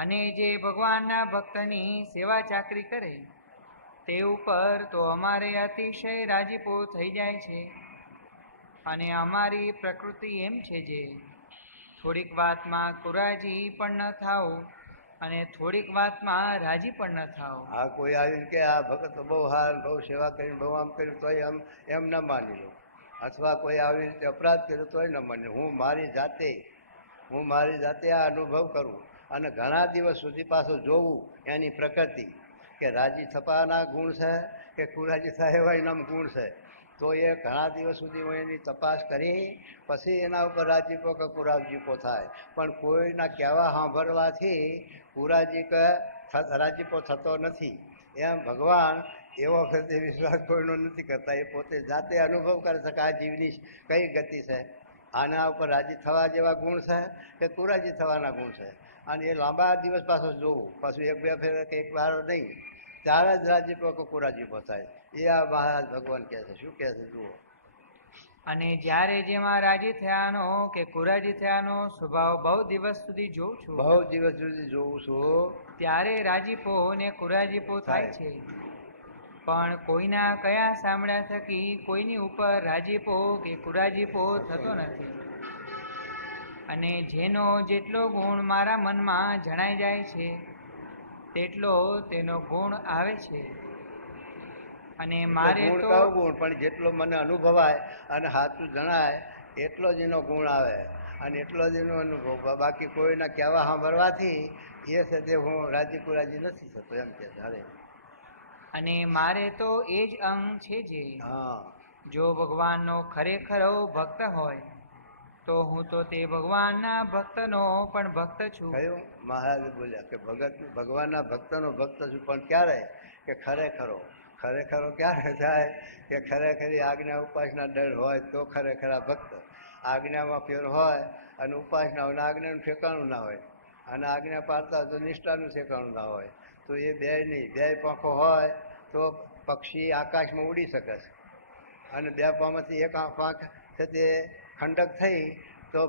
અને જે ભગવાનના ભક્તની સેવા ચાકરી કરે તે ઉપર તો અમારે અતિશય રાજીપો થઈ જાય છે. અને અમારી પ્રકૃતિ એમ છે જે થોડીક વાતમાં કુરાજી પણ ન થાવ અને થોડીક વાતમાં રાજી પણ ન થાવ. આ કોઈ આવીને કે આ ભગત બહુ હાર, બહુ સેવા કરીને, બહુ આમ કર્યું તોય એમ ન માની લો, અથવા કોઈ આવી રીતે અપરાધ કર્યો તોય ન માની. હું મારી જાતે આ અનુભવ કરું અને ઘણા દિવસ સુધી પાછું જોવું એની પ્રકૃતિ કે રાજી થવાના ગુણ છે કે કુરાજી થાય એવા એના ગુણ છે. તો એ ઘણા દિવસ સુધી હું એની તપાસ કરી પછી એના ઉપર રાજીપો કે કુરાજીપો થાય. પણ કોઈના કહેવા સાંભળવાથી કુરાજી કે રાજીપો થતો નથી. એમ ભગવાન એવો વખતે વિશ્વાસ કોઈનો નથી કરતા. એ પોતે જાતે અનુભવ કરે છે કે આ જીવની કઈ ગતિ છે, આના ઉપર રાજી થવા જેવા ગુણ છે કે કુરાજી થવાના ગુણ છે. અને એ લાંબા દિવસ પાછો જોવું, પાછું એક બે ફેર કે એક વાર નહીં, ત્યારે જ રાજીપો કે કુરાજીપો થાય. એ આ મહારાજ ભગવાન કહે છે. શું કહે છે જુઓ. અને જ્યારે જેમાં રાજી થયાનો કે કુરાજી થયાનો સ્વભાવ બહુ દિવસ સુધી જોઉં છું, બહુ દિવસ સુધી જોઉં છું, ત્યારે રાજીપો ને કુરાજીપો થાય છે. પણ કોઈના કયા સાંભળ્યા થકી કોઈની ઉપર રાજીપો કે કુરાજીપો થતો નથી. અને જેનો જેટલો ગુણ મારા મનમાં જણાઈ જાય છે તેટલો તેનો ગુણ આવે છે. અને મારે તો ગુણ પણ જેટલો મને અનુભવાય અને સાચું જણાય એટલો જ એનો ગુણ આવે અને એટલો જ એનો અનુભવ. બાકી કોઈના કહેવા સાંભળવાથી એ છે તે હું રાજી કુરાજી નથી થતો એમ કે છે. અને મારે તો એ જ અંગ છે જે જો ભગવાનનો ખરેખરો ભક્ત હોય તો હું તો તે ભગવાનના ભક્તનો પણ ભક્ત છું. કયું મહારાજ બોલ્યા કે ભગવાનના ભક્તનો ભક્ત છું. પણ ક્યારે કે ખરેખરો ક્યારે થાય કે ખરેખરી આજ્ઞા ઉપાસના ડર હોય તો ખરેખરા ભક્ત. આજ્ઞામાં ફેર હોય અને ઉપાસના હોય, આજ્ઞાનું ઠેકાણું ના હોય અને આજ્ઞા પાડતા હોય તો નિષ્ઠાનું ઠેકાણું ના હોય, તો એ બે નહીં. બે પાંખો હોય તો પક્ષી આકાશમાં ઉડી શકે છે અને બે પાંખમાંથી એક પાંખ છે તે ખંડક થઈ તો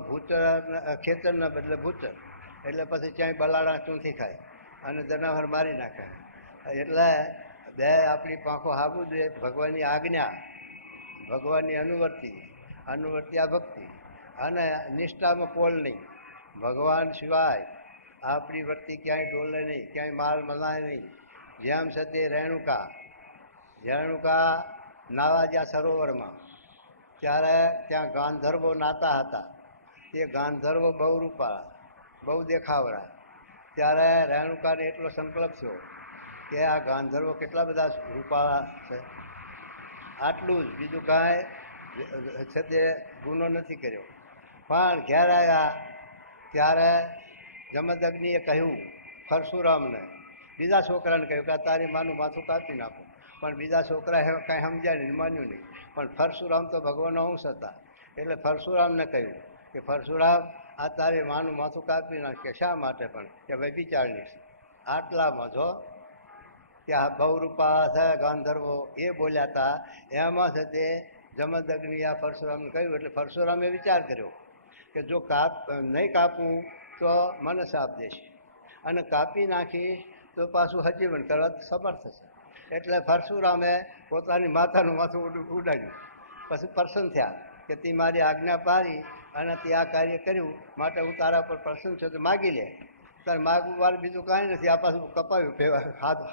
ખેતરના બદલે ભૂચર, એટલે પછી ક્યાંય બલાડા ચૂંથી ખાય અને જનાવર મારી નાખે. એટલે બે આપણી પાંખો હાબવું જોઈએ. ભગવાનની આજ્ઞા, ભગવાનની અનુવર્તિ આ ભક્તિ અને નિષ્ઠામાં પોલ નહીં. ભગવાન સિવાય આપણી વર્તી ક્યાંય ડોલે નહીં, ક્યાંય માલ મનાય નહીં. જેમ છે તે રેણુકા નાવા જ્યાં સરોવરમાં, ત્યારે ત્યાં ગાંધર્વો નાતા હતા. તે ગાંધર્વો બહુ રૂપાળા, બહુ દેખાવડા. ત્યારે રેણુકાને એટલો સંકલ્પ થયો કે આ ગાંધર્વો કેટલા બધા રૂપાળા છે, આટલું જ, બીજું કાંઈ છે તે ગુનો નથી કર્યો. પણ ઘેર આવ્યા ત્યારે જમદગ્નિએ કહ્યું પરશુરામને, બીજા છોકરાને કહ્યું કે તારી માનું માથું કાપી નાખું. પણ બીજા છોકરાએ કાંઈ સમજ્યા નહીં, માન્યું નહીં. પણ પરશુરામ તો ભગવાનનો અંશ હતા એટલે પરશુરામને કહ્યું કે પરશુરામ આ તારી માનું માથું કાપી નાખે. શા માટે? પણ કે ભાઈ વિચારણી આટલામાં જો ત્યાં બહુ રૂપા છે ગાંધર્વો એ બોલ્યા હતા. એમાં છે તે જમદગ્નિ આ પરશુરામને કહ્યું એટલે પરશુરામે વિચાર કર્યો કે જો નહીં કાપવું તો મને શાપ દેશે અને કાપી નાખીશ તો પાછું હજીવન કરવા સમર્થ થશે. એટલે પરશુરામે પોતાની માતાનું માથું ઉડાડ્યું. પછી પ્રસન્ન થયા કે તી મારી આજ્ઞા પાડી અને તે આ કાર્ય કર્યું, માટે હું તારા પર પ્રસન્ન છું તો માગી લે. તારે માગવું વાર બીજું કાંઈ નથી. આ પાછું કપાયું,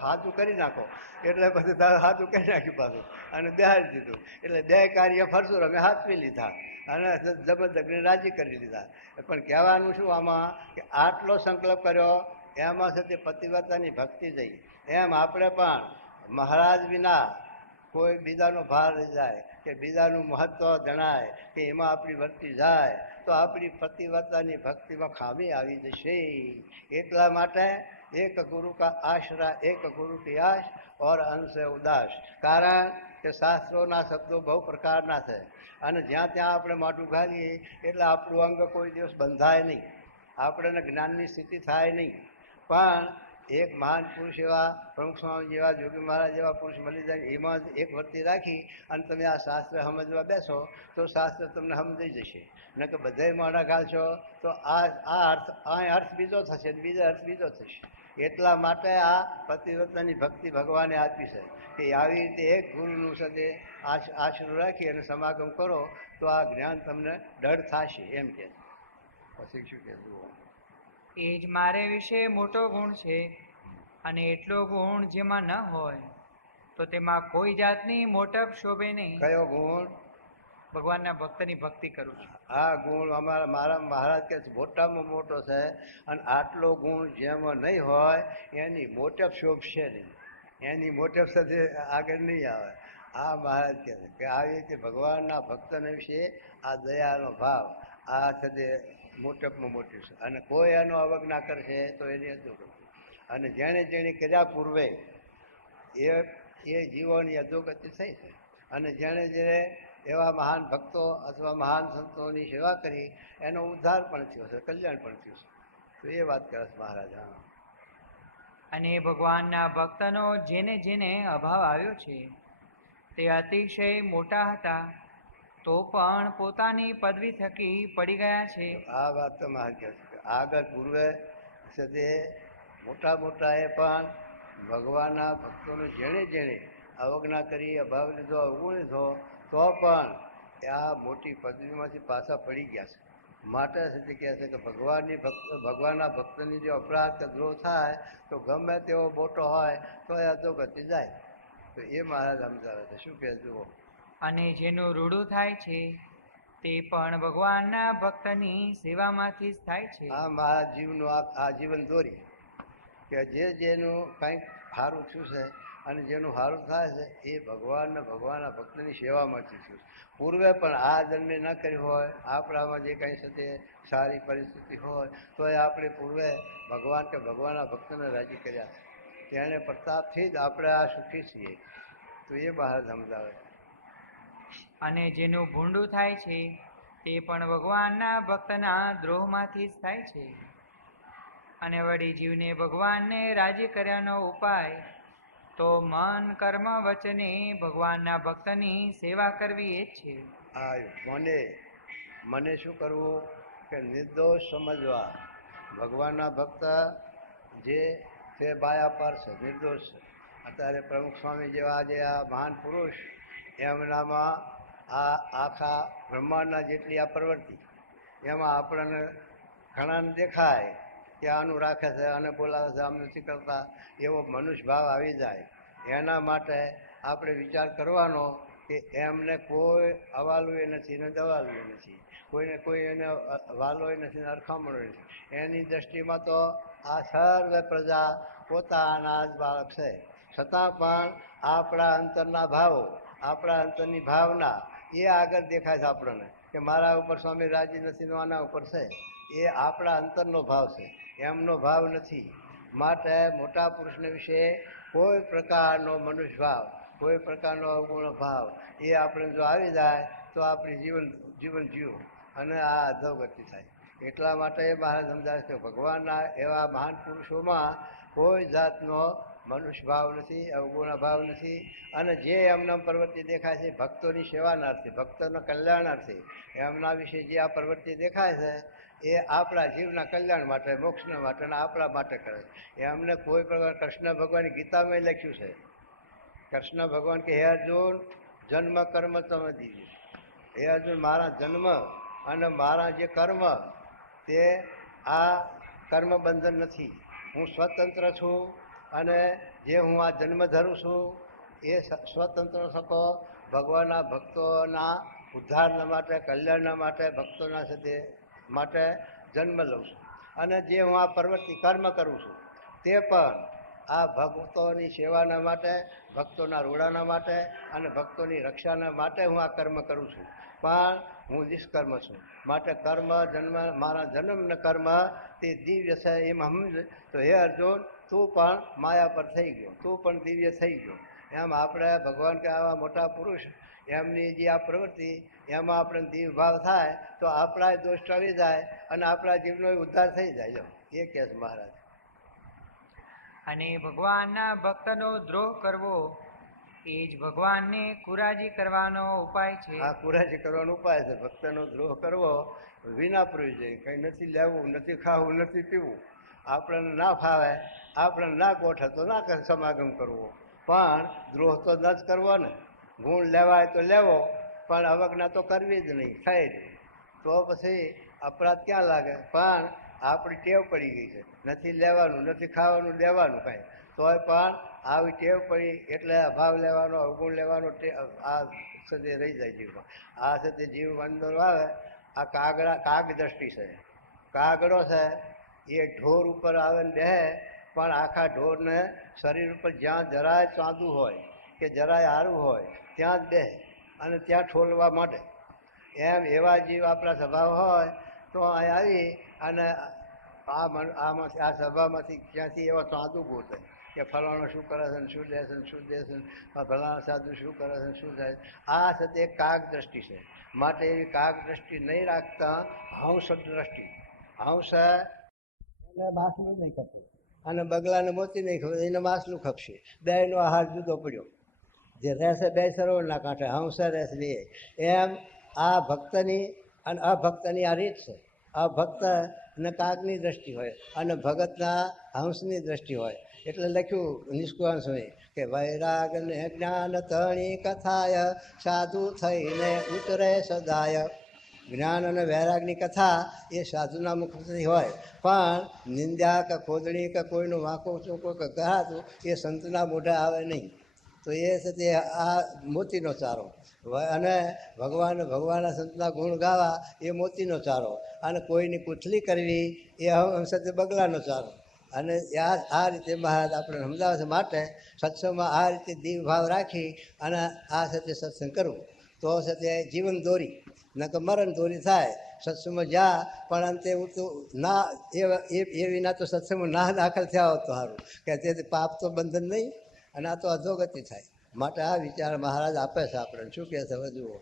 હાથું કરી નાખો એટલે પછી તારે હાથું કરી નાખ્યું પાછું અને બેહાડી દીધું. એટલે બે કાર્ય પરશુરામે હાથવી લીધા અને જબરદસ્તી રાજી કરી લીધા. પણ કહેવાનું શું આમાં કે આટલો સંકલ્પ કર્યો એમાં છે તે પતિવ્રતાની ભક્તિ જઈ. એમ આપણે પણ મહારાજ વિના કોઈ બીજાનો ભાર જાય કે બીજાનું મહત્વ જણાય કે એમાં આપણી વર્તી જાય તો આપણી પતિવ્રતાની ભક્તિમાં ખામી આવી જશે. એટલા માટે એક ગુરુ કા આશરા, એક ગુરુ કી આશ ઓર અંશે ઉદાસ. કારણ કે શાસ્ત્રોના શબ્દો બહુ પ્રકારના છે અને જ્યાં ત્યાં આપણે માથું ઘાલીએ એટલે આપણું અંગ કોઈ દિવસ બંધાય નહીં, આપણને જ્ઞાનની સ્થિતિ થાય નહીં. પણ એક મહાન પુરુષ એવા પ્રમુખ સ્વામી જેવા જોગી મહારાજ જેવા પુરુષ મળી જાય એમાં જ એક વૃત્તિ રાખી અને તમે આ શાસ્ત્ર સમજવા બેસો તો શાસ્ત્ર તમને સમજાઈ જશે. ન કે બધાય મોઢા ઘાલશો તો આ અર્થ બીજો થશે, બીજો અર્થ બીજો થશે. એટલા માટે આ પતિવ્રતાની ભક્તિ ભગવાને આપી છે કે આવી રીતે એક ગુરુનું સાથે આશરો રાખી અને સમાગમ કરો તો આ જ્ઞાન તમને દઢ થશે એમ કે. પછી શું કહેતું? એ જ મારે વિશે મોટો ગુણ છે અને એટલો ગુણ જેમાં ન હોય તો તેમાં કોઈ જાતની મોટપ શોભે નહીં. કયો ગુણ? ભગવાનના ભક્તની ભક્તિ કરું છું. આ ગુણ મારા મહારાજ કે મોટામાં મોટો છે અને આટલો ગુણ જેમાં નહીં હોય એની મોટપ શોભશે નહીં, એની મોટપ સાથે આગળ નહીં આવે. આ મહારાજ કહે છે કે આવી રીતે ભગવાનના ભક્તને વિશે આ દયાનો ભાવ આ સાથે મોટપમાં મોટી છે અને કોઈ એનો અવજ્ઞા કરશે તો એની અધોગતિ. અને જેણે જેણે કર્યા પૂર્વે એ જીવોની અધોગતિ થઈ છે. અને જેણે જેણે એવા મહાન ભક્તો અથવા મહાન સંતોની સેવા કરી એનો ઉદ્ધાર પણ થયો છે, કલ્યાણ પણ થયું છે. તો એ વાત કરે છે મહારાજ. અને ભગવાનના ભક્તનો જેને જેને અભાવ આવ્યો છે તે અતિશય મોટા હતા તો પણ પોતાની પદવી થકી પડી ગયા છે. આ વાત તો મહારાજ કહે છે આગળ પૂર્વે છે તે મોટા મોટા એ પણ ભગવાનના ભક્તોનું જેણે જેણે અવજ્ઞા કરી, અભાવ લીધો, અવગુણ લીધો તો પણ આ મોટી પદવીમાંથી પાછા પડી ગયા છે. માટે સુધી કહે છે કે ભગવાનના ભક્તની જો અપરાધ કે દ્રોહ થાય તો ગમે તેવો મોટો હોય તો એ અધોગતિ જાય. તો એ મહારાજ સમજાવે છે. શું કહે જુઓ? અને જેનું રૂડું થાય છે તે પણ ભગવાનના ભક્તની સેવામાંથી જ થાય છે. આ મહારાજ જીવનું આ જીવન દોરી કે જેનું કંઈક સારું થયું છે અને જેનું સારું થાય છે એ ભગવાનના ભક્તની સેવામાંથી થયું. પૂર્વે પણ આ જન્મે ન કરી હોય, આપણામાં જે કંઈ છે સારી પરિસ્થિતિ હોય તો એ આપણે પૂર્વે ભગવાન કે ભગવાનના ભક્તને રાજી કર્યા છે. તેને પ્રતાપથી જ આપણે આ સુખી છીએ. તો એ બહાર સમજાવે. અને જેનું ભૂંડું થાય છે તે પણ ભગવાનના ભક્તના દ્રોહમાંથી જ થાય છે. અને વળી જીવને ભગવાનને રાજી કર્યાનો ઉપાય તો મન કર્મ વચને ભગવાનના ભક્તની સેવા કરવી એ જ છે. મને શું કરવું કે નિર્દોષ સમજવા. ભગવાનના ભક્ત જે તે બાયા પર છે, નિર્દોષ છે. અત્યારે પ્રમુખ સ્વામી જેવા જે આ મહાન પુરુષ એમનામાં આ આખા બ્રહ્માંડના જેટલી આ પ્રવૃત્તિ એમાં આપણને ઘણાને દેખાય કે આનું રાખે છે, આને બોલાવે છે, આમ નથી કરતા, એવો મનુષ્ય ભાવ આવી જાય. એના માટે આપણે વિચાર કરવાનો કે એમને કોઈ અવાલું નથી ને દવાલું નથી, કોઈને કોઈ એને વાલોય નથી ને અરખામણો નથી. એની દ્રષ્ટિમાં તો આ સર્વ પ્રજા પોતાના જ બાળક છે. છતાં પણ આપણા અંતરના ભાવો, આપણા અંતરની ભાવના એ આગળ દેખાય છે આપણને કે મારા ઉપર સ્વામી રાજી નથી ને આના ઉપર છે. એ આપણા અંતરનો ભાવ છે, એમનો ભાવ નથી. માટે મોટા પુરુષને વિશે કોઈ પ્રકારનો મનુષ્ય ભાવ, કોઈ પ્રકારનો અવગુણ ભાવ એ આપણે જો આવી જાય તો આપણે જીવન જીવું અને આ અધોગતિ થાય. એટલા માટે એ મહારાજ સમજાવે છે ભગવાનના એવા મહાન પુરુષોમાં કોઈ જાતનો મનુષ્ય ભાવ નથી, અવગુણ ભાવ નથી. અને જે એમના પ્રવૃત્તિ દેખાય છે ભક્તોની સેવાનાર્થે, ભક્તોના કલ્યાણાર્થે એમના વિશે જે આ પ્રવૃત્તિ દેખાય છે એ આપણા જીવના કલ્યાણ માટે, મોક્ષના માટે અને આપણા માટે કરે છે. એમને કોઈ પ્રકાર કૃષ્ણ ભગવાનની ગીતામાં લખ્યું છે. કૃષ્ણ ભગવાન કે હે અર્જુન, જન્મ કર્મ તમે દીધું. હે અર્જુન, મારા જન્મ અને મારા જે કર્મ તે આ કર્મ બંધન નથી. હું સ્વતંત્ર છું અને જે હું આ જન્મ ધરું છું એ સ્વતંત્ર થતો ભગવાનના ભક્તોના ઉદ્ધારના માટે, કલ્યાણના માટે, ભક્તોના સાથે માટે જન્મ લઉં છું. અને જે હું આ પ્રવૃત્તિ કર્મ કરું છું તે પણ આ ભક્તોની સેવાના માટે, ભક્તોના રૂડાના માટે અને ભક્તોની રક્ષાના માટે હું આ કર્મ કરું છું. પણ હું નિષ્કર્મ છું. માટે કર્મ જન્મ, મારા જન્મ કર્મ તે દિવ્ય છે એમ સમજ. તો હે અર્જુન, તું પણ માયા પર થઈ ગયો, તું પણ દિવ્ય થઈ ગયો. એમ આપણે ભગવાન કે આવા મોટા પુરુષ એમની જે આ પ્રવૃત્તિ એમાં આપણે દિવ્ય ભાવ થાય તો આપણા દોષ ટળી જાય અને આપણા જીવનો ઉદ્ધાર થઈ જાય. એ કહે છે મહારાજ. અને ભગવાનના ભક્તનો દ્રોહ કરવો એ જ ભગવાનને કુરાજી કરવાનો ઉપાય છે. આ કુરાજી કરવાનો ઉપાય છે. ભક્તનો દ્રોહ કરવો વિના પ્રયોજે, કંઈ નથી લેવું, નથી ખાવું, નથી પીવું, આપણને ના ફાવે, આપણને ના ગોઠે તો ના સમાગમ કરવો, પણ દ્રોહ તો ન જ કરવો ને. ગુણ લેવાય તો લેવો, પણ અવજ્ઞા તો કરવી જ નહીં, થાય જ. તો પછી અપરાધ ક્યાં લાગે? પણ આપણી ટેવ પડી ગઈ છે, નથી લેવાનું, નથી ખાવાનું, લેવાનું કાંઈ, તોય પણ આવી ટેવ પડી એટલે અભાવ લેવાનો, અવગુણ લેવાનો આ સદે રહી જાય જીવમાં. આ સદે જીવ અંદર આવે. આ કાગ દ્રષ્ટિ છે. કાગડો છે એ ઢોર ઉપર આવે ને બેહે, પણ આખા ઢોરને શરીર ઉપર જ્યાં જરાય ચાંદું હોય કે જરાય હારું હોય ત્યાં જ બેહે અને ત્યાં ઠોલવા માંડે. એમ એવા જીવ આપણા સ્વભાવ હોય તો અહીં આવી અને આ સભામાંથી ક્યાંથી એવા ચાંદું ગોતે કે ફલાણો શું કરે છે, શું દે છે, શું દે છે, ફલાણા સાધુ શું કરે છે, શું થાય. આ સાથે કાગ દ્રષ્ટિ છે. માટે એવી કાગ દ્રષ્ટિ નહીં રાખતા હંસ દ્રષ્ટિ. હંસ એને માસલું નહીં ખપતું અને બગલાને મોતી નહીં ખપતું, એને માસલું ખપશે. બેનો આહાર જુદો પડ્યો. જે રહેશે બે સરોવરના કાંઠે, હંસ રહેશે બે. એમ આ ભક્તની અને અભક્તની આ રીત છે. અભક્ત ને કાગની દ્રષ્ટિ હોય અને ભગતના હંસની દ્રષ્ટિ હોય. એટલે લખ્યું નિષ્કુળાંશ હોય કે વૈરાગ ને જ્ઞાન તણી કથાય સાધુ થઈને ઉતરે સદાય. જ્ઞાન અને વૈરાગની કથા એ સાધુના મુખથી હોય, પણ નિંદ્યા કે ખોદણી કે કોઈનું વાંકો ચોકો કે કહાતું એ સંતના મોઢે આવે નહીં. તો એ છે તે આ મોતીનો ચારો. અને ભગવાનના સંતના ગુણ ગાવા એ મોતીનો ચારો. અને કોઈની કુથલી કરવી એ હંસ બગલાનો ચારો. અને આ રીતે મહારાજ આપણે સમજાવે છે. માટે સત્સંગમાં આ રીતે દીવ ભાવ રાખી અને આ સાથે સત્સંગ કરવું તો છે તે જીવન દોરી ન કે મરણ દોરી થાય. સત્સંગમાં જા પણ અંતે ના એ વિના તો સત્સંગમાં ના દાખલ થયા હોત તો સારું, કે તેથી પાપ તો બંધન નહીં અને આ તો અધોગતિ થાય. માટે આ વિચાર મહારાજ આપે છે આપણને. શું કહે છે હવે જુઓ.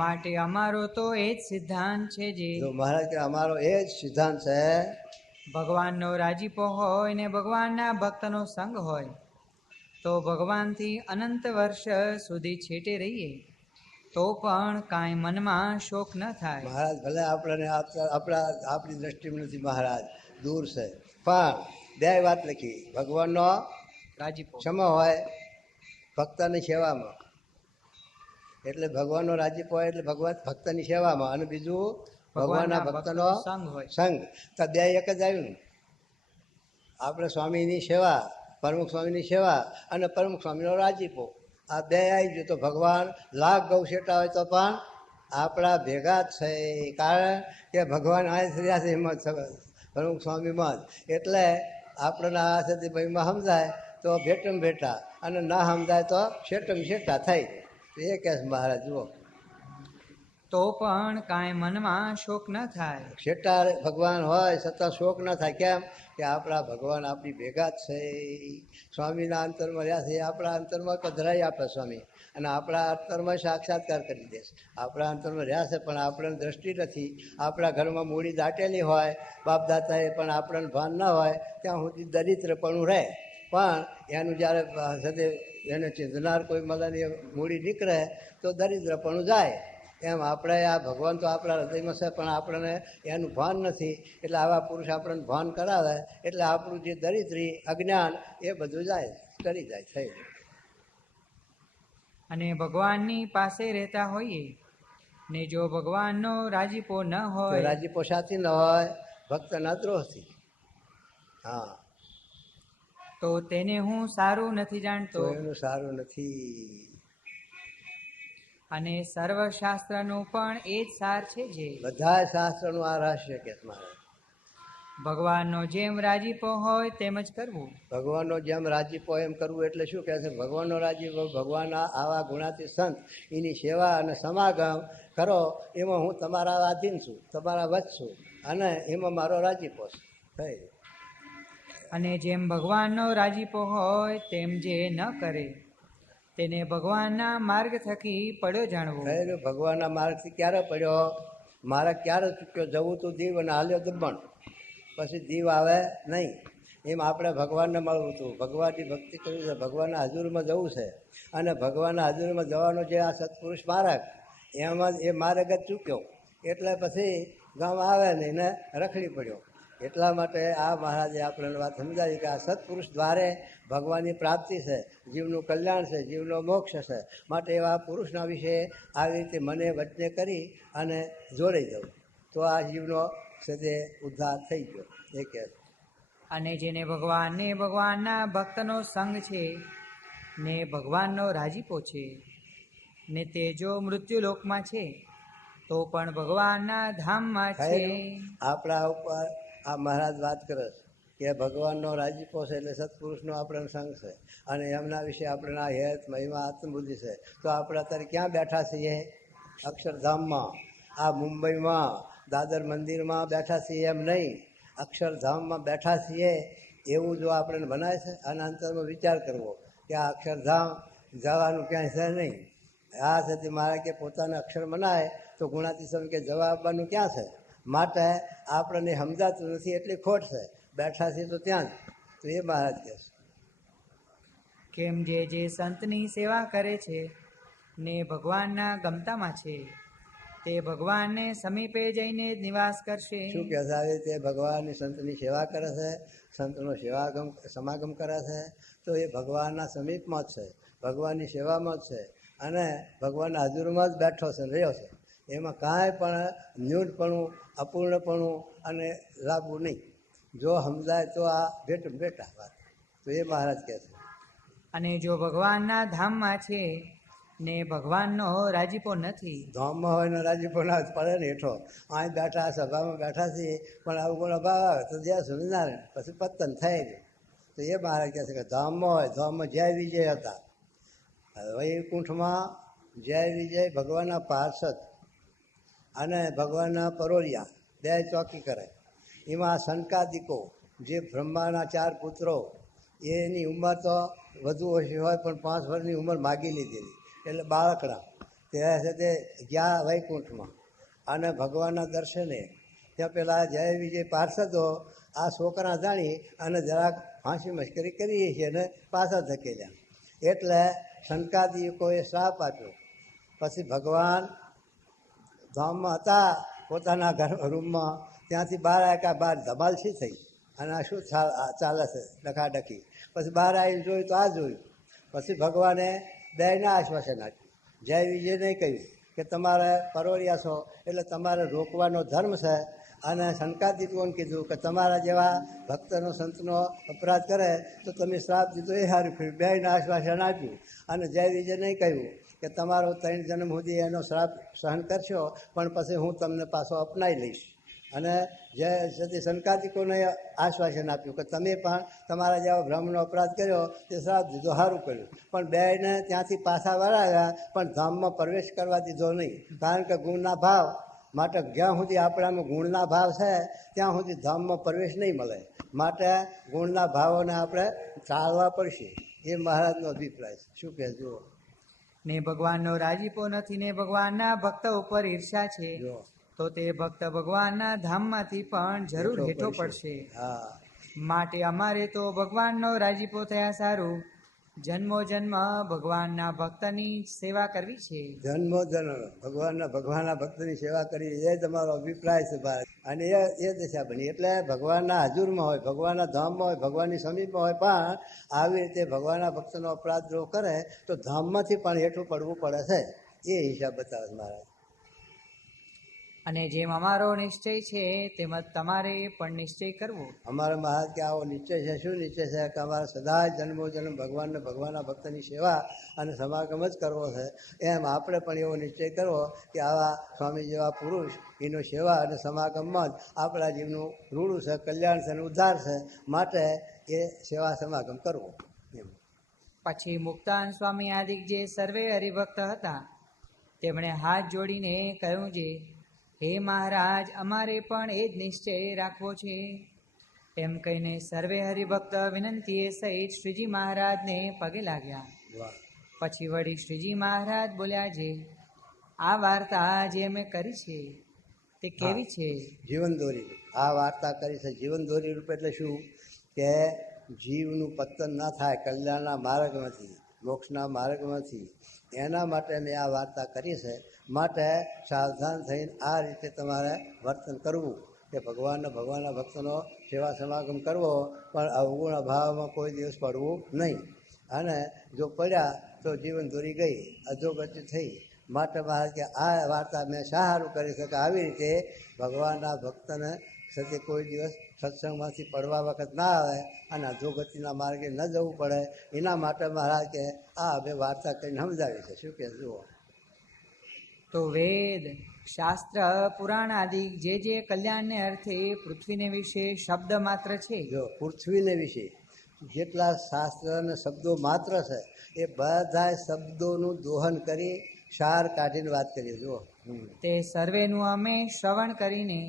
માટે અમારો તો એ જ સિદ્ધાંત છે જે મહારાજ કે અમારો એ જ સિદ્ધાંત છે. ભગવાનનો રાજીપો હોય ને ભગવાનના ભક્તનો સંગ હોય તો ભગવાનથી અનંત વર્ષ સુધી છેટે રહીએ તો પણ કાંઈ મનમાં શોક ન થાય. મહારાજ ભલે આપણને આપણી દ્રષ્ટિમાં નથી, મહારાજ દૂર છે, પણ બે વાત લખી. ભગવાનનો રાજીપો ક્ષમા હોય ભક્તની સેવામાં, એટલે ભગવાનનો રાજીપો હોય એટલે ભગવાન ભક્તની સેવામાં, અને બીજું ભગવાનના ભક્તનો સંગ. તો બે એક જ આવ્યું ને. આપણે સ્વામીની સેવા, પ્રમુખ સ્વામીની સેવા અને પ્રમુખ સ્વામીનો રાજીપો, આ બે આવી ગયું તો ભગવાન લાખ ગૌ શેટા હોય તો પણ આપણા ભેગા જ છે. કારણ કે ભગવાન આ થયા છે એમાં પ્રમુખ સ્વામીમાં જ. એટલે આપણને આ સાથે ભાઈમાં સમજાય તો ભેટમ ભેટા, અને ના સમજાય તો શેટમ શેટા થાય. એ કહે છે મહારાજ જુઓ. તો પણ કાંઈ મનમાં શોક ન થાય. શેટા ભગવાન હોય છતાં શોક ન થાય. કેમ કે આપણા ભગવાન આપણી ભેગા જ છે. સ્વામીના અંતરમાં રહ્યા છે, આપણા અંતરમાં પધરાઈ આપે સ્વામી, અને આપણા અંતરમાં સાક્ષાત્કાર કરી દેશે. આપણા અંતરમાં રહ્યા છે પણ આપણને દ્રષ્ટિ નથી. આપણા ઘરમાં મૂડી દાટેલી હોય બાપ દાતાએ, પણ આપણને ભાન ન હોય ત્યાં સુધી દરિદ્રપણું રહે. પણ એનું જ્યારે સદે એને ચિંતનાર કોઈ મદાની મૂડી નીકળે તો દરિદ્રપણું જાય. એમ આપણે આ ભગવાન તો આપણા હૃદયમાં છે પણ આપણને એનું ભાન નથી. એટલે આવા પુરુષ આપણને ભાન કરાવે એટલે આપણું જે દરિદ્રી અજ્ઞાન એ બધું જાય, કરી જાય, થઈ જાય. અને ભગવાનની પાસે રહેતા હોઈએ ને જો ભગવાનનો રાજીપો ન હોય, રાજીપો સાથી ન હોય ભક્તના દ્રોહથી, હા, તો તેને હું સારું નથી જાણતો. એનું સારું નથી. અને સર્વશાસ્ત્રનું પણ એ જ સાર છે જે બધા શાસ્ત્રનું આ રહસ્ય કે મારે ભગવાનનો જેમ રાજીપો હોય તેમ જ કરવું. ભગવાનનો જેમ રાજીપો એમ કરવું એટલે શું કહે છે? ભગવાનનો રાજીપો, ભગવાનના આવા ગુણાતી સંત એની સેવા અને સમાગમ કરો, એમાં હું તમારા આધીન છું, તમારા વચ છું, અને એમાં મારો રાજીપો છે. અને જેમ ભગવાનનો રાજીપો હોય તેમ જે ન કરે તેને ભગવાનના માર્ગ થકી પડ્યો જાણવો. ભગવાનના માર્ગથી ક્યારે પડ્યો? મારે ક્યારે ચૂક્યો? જવું તું દીવ અને હાલ્યો દમણ, પછી દીવ આવે નહીં. એમ આપણે ભગવાનને મળવું હતું, ભગવાનની ભક્તિ કરવી છે, ભગવાનના હાજુરમાં જવું છે. અને ભગવાનના હાજુરમાં જવાનો જે આ સત્પુરુષ માર્ગ, એમાં એ માર્ગ જ ચૂક્યો. એટલે પછી ગામ આવે ને એને રખડી પડ્યો. એટલા માટે આ મહારાજે આપણને વાત સમજાવી કે આ સત્પુરુષ દ્વારે ભગવાનની પ્રાપ્તિ છે, જીવનું કલ્યાણ છે, જીવનો મોક્ષ છે. માટે એવા પુરુષના વિશે આવી રીતે મને વચને કરી અને જોડાઈ જવું, તો આ જીવનો છે તે ઉદ્ધાર થઈ ગયો. એ કહે અને જેને ભગવાનને ભગવાનના ભક્તનો સંગ છે ને ભગવાનનો રાજીપો છે ને તે જો મૃત્યુલોકમાં છે તો પણ ભગવાનના ધામમાં છે. આપણા ઉપર આ મહારાજ વાત કરે છે કે ભગવાનનો રાજીપો છે એટલે સત્પુરુષનો આપણને સંગ છે અને એમના વિશે આપણે આ હેત મહિમા આત્મબુદ્ધિ છે. તો આપણે અત્યારે ક્યાં બેઠા છીએ? અક્ષરધામમાં. આ મુંબઈમાં દાદર મંદિરમાં બેઠા છીએ એમ નહીં, અક્ષરધામમાં બેઠા છીએ એવું જો આપણને બનાવે છે. આના અંતરમાં વિચાર કરવો કે આ અક્ષરધામ જવાનું ક્યાંય છે નહીં. આ છે મારે કે પોતાના અક્ષર મનાય તો ગુણાતીસમ કે જવા આપવાનું ક્યાં છે? માટે આપણને સમજાતું નથી એટલી ખોટ છે. બેઠા છીએ તો ત્યાં જ. તો એ મહારાજ કહે છે કેમ જે સંતની સેવા કરે છે ને ભગવાનના ગમતામાં છે તે ભગવાનને સમીપે જઈને જ નિવાસ કરશે. શું કહે છે? આવી રીતે ભગવાનની સંતની સેવા કરે છે, સંતનો સમાગમ કરે છે, તો એ ભગવાનના સમીપમાં જ છે, ભગવાનની સેવામાં જ છે અને ભગવાનના હાજુરમાં જ બેઠો છે, રહ્યો છે. એમાં કાંઈ પણ ન્યૂનપણું, અપૂર્ણપણું અને લાભવું નહીં. જો સમજાય તો આ ભેટા વાત. તો એ મહારાજ કહે છે. અને જો ભગવાનના ધામમાં છે ને ભગવાનનો રાજીપો નથી. ધામમાં હોય ને રાજીપો ના પડે ને હેઠો. અહીં બેઠા સભામાં બેઠા છીએ પણ આવું કોઈ અભાવ આવે તો જ્યાં સુધી ના રહે પછી પતન થઈ ગયું. તો એ મહારાજ કહે છે કે ધામમાં હોય, ધામમાં જય વિજય હતા. વૈકુંઠમાં જય વિજય ભગવાનના પાર્ષદ અને ભગવાનના પરોળિયા બે ચોકી કરે. એમાં સંકાદિકો જે બ્રહ્માના 4 પુત્રો, એની ઉંમર તો વધુ ઓછી હોય પણ 5 વર્ષની ઉંમર માગી લીધેલી, એટલે બાળકડા તે છે તે ગયા વૈકુંઠમાં અને ભગવાનના દર્શને. ત્યાં પેલા જય વિજય પાર્ષદો આ છોકરા જાણી અને જરાક હાંસી મશ્કરી કરીએ છીએ અને પાછા ધકેલ્યા. એટલે સંકાદિકોએ શ્રાપ આપ્યો. પછી ભગવાન ધામમાં હતા પોતાના ઘર રૂમમાં, ત્યાંથી બહાર આવ્યા. બહાર ધમાલસી થઈ અને આ શું ચાલે છે ડખાડખી. પછી બહાર આવીને જોયું તો આ જોયું. પછી ભગવાને બેયને આશ્વાસન આપ્યું. જય વિજયને કહ્યું કે તમારે પરોળિયા છો એટલે તમારે રોકવાનો ધર્મ છે. અને સંકાદિકોને કીધું કે તમારા જેવા ભક્તનો સંતનો અપરાધ કરે તો તમે શ્રાપ દીધો એ સારું કર્યું. બેયને આશ્વાસન આપ્યું. અને જય વિજયને કહ્યું કે તમારો 3 જન્મ સુધી એનો શ્રાપ સહન કરશો પણ પછી હું તમને પાછો અપનાવી લઈશ. અને જય સતી સંકાદિકોને આશ્વાસન આપ્યું કે તમે પણ તમારા જેવા બ્રહ્મનો અપરાધ કર્યો તે શ્રાપ દીધો, સારું કર્યું. પણ બેયને ત્યાંથી પાછા વળાવ્યા પણ ધામમાં પ્રવેશ કરવા દીધો નહીં. કારણ કે ગુણના ભાવ માટે જ્યાં સુધી આપણામાં ગુણના ભાવ છે ત્યાં સુધી ધામમાં પ્રવેશ નહીં મળે. માટે ગુણના ભાવોને આપણે ટાળવા પડશે. એ મહારાજનો અભિપ્રાય છે. શું કહે જુઓ? ને ભગવાનનો રાજીપો નથી ને ભગવાનના ભક્ત ઉપર ઈર્ષા છે તો તે ભક્ત ભગવાનના ધામમાંથી પણ જરૂર હેઠો પડશે. માટે અમારે તો ભગવાનનો રાજીપો થયા સારું જન્મો જન્મ ભગવાનના ભક્તની સેવા કરવી છે. જન્મો જન્મ ભગવાનના ભક્તની સેવા કરવી એ તમારો અભિપ્રાય છે ભારત. અને એ દશા બની એટલે ભગવાનના હાજુરમાં હોય, ભગવાનના ધામમાં હોય, ભગવાનની સમીપમાં હોય પણ આવી રીતે ભગવાનના ભક્તનો અપરાધ દ્રોહ કરે તો ધામમાંથી પણ હેઠું પડવું પડે છે. એ હિસાબ બતાવે મહારાજ. અને જેમ અમારો નિશ્ચય છે તેમ તમારે પણ નિશ્ચય કરવો. અમારા મહારાજ કે આવો નિશ્ચય છે. શું નિશ્ચય છે? કે અમારે સદા જન્મો જન્મ ભગવાનના ભક્તની સેવા અને સમાગમ જ કરવો છે. એમ આપણે પણ એવો નિશ્ચય કરવો કે આવા સ્વામી જેવા પુરુષ એનો સેવા અને સમાગમમાં જ આપણા જીવનું રૂડું છે, કલ્યાણ છે અને ઉદ્ધાર છે. માટે એ સેવા સમાગમ કરવો. એમ પછી મુક્તાન સ્વામી આદિક જે સર્વે હરિભક્ત હતા તેમણે હાથ જોડીને કહ્યું છે, હે મહારાજ, અમારે પણ એ જ નિશ્ચય રાખવો છે. એમ કહીને સર્વે હરિભક્ત વિનંતીએ સહિત શ્રીજી મહારાજને પગે લાગ્યા. પછી વળી શ્રીજી મહારાજ બોલ્યા છે, આ વાર્તા જે અમે કરી છે તે કેવી છે? જીવન દોરી. આ વાર્તા કરી છે જીવન દોરી રૂપ. એટલે શું કે જીવનું પતન ન થાય કલ્યાણના માર્ગમાંથી, મોક્ષના માર્ગમાંથી, એના માટે મેં આ વાર્તા કરી છે. માટે સાવધાન થઈને આ રીતે તમારે વર્તન કરવું કે ભગવાનના ભક્તનો સેવા સમાગમ કરવો, પણ અવગુણ અભાવમાં કોઈ દિવસ પડવું નહીં. અને જો પડ્યા તો જીવન દોરી ગઈ, અધોગતિ થઈ. માટે મહારાજ કે આ વાર્તા મેં શા સારું કરી શકે, આવી રીતે ભગવાનના ભક્તને સાથે કોઈ દિવસ સત્સંગમાંથી પડવા વખત ના આવે અને અધોગતિના માર્ગે ન જવું પડે, એના માટે મહારાજ કે આ અમે વાર્તા કરીને સમજાવી છે. શું કે જુઓ, તો વેદ, શાસ્ત્ર, પુરાણ આદિ જે કલ્યાણને અર્થે પૃથ્વીને વિશે શબ્દ માત્ર છે, જો પૃથ્વીને વિશે જેટલા શાસ્ત્ર અને શબ્દો માત્ર છે એ બધા શબ્દોનું દોહન કરી સાર કાઢીને વાત કરીએ. જુઓ, તે સર્વેનું અમે શ્રવણ કરીને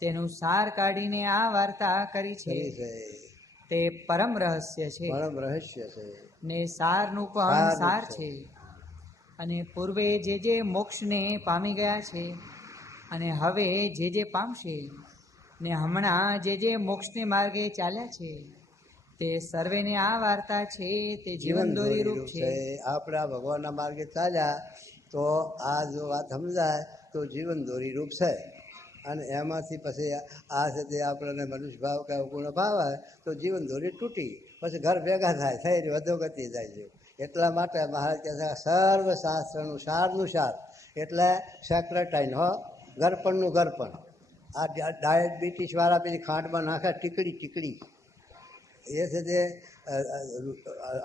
તેનું સાર કાઢીને આ વાર્તા કરી છે. તે પરમ રહસ્ય છે, પરમ રહસ્ય છે ને સારનું પણ સાર છે. અને પૂર્વે જે મોક્ષને પામી ગયા છે અને હવે જે પામશે ને હમણાં જે મોક્ષને માર્ગે ચાલ્યા છે, તે સર્વેને આ વાર્તા છે તે જીવનદોરી રૂપ છે. આપણે આ ભગવાનના માર્ગે ચાલ્યા તો આ જો વાત સમજાય તો જીવનદોરી રૂપ છે. અને એમાંથી પછી આ છે તે આપણને મનુષ્ય ભાવ કે અવગુણ ભાવ આવે તો જીવનદોરી તૂટી પછી ઘર ભેગા થાય, થઈ વધોગતિ જાય છે. એટલા માટે મહારાજ કહે છે સર્વ શાસ્ત્રનું સારનું સાર એટલે સેક્રેટાઈન ગરપણનું ગરપણ. આ ડાયાબિટીસ વાળા પેલી ખાંડમાં નાખે ટીકડી એ છે તે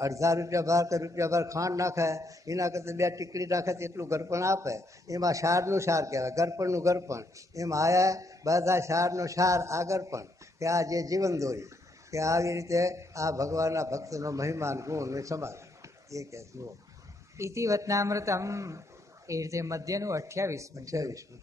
અડધા રૂપિયા ભાર કે રૂપિયા ભાર ખાંડ નાખે, એના કરતાં 2 ટીકડી નાખે તો એટલું ગરપણ આપે. એમાં સારનું સાર કહેવાય, ગરપણનું ગરપણ. એમ આયા બધા સારનો સાર આ ગરપણ કે આ જે જીવનદોરી કે આવી રીતે આ ભગવાનના ભક્તનો મહિમાન ગુણ સમાજ એ કહે જુઓ. ઇતિ વચનામૃતમ એ રીતે મધ્યનું 28.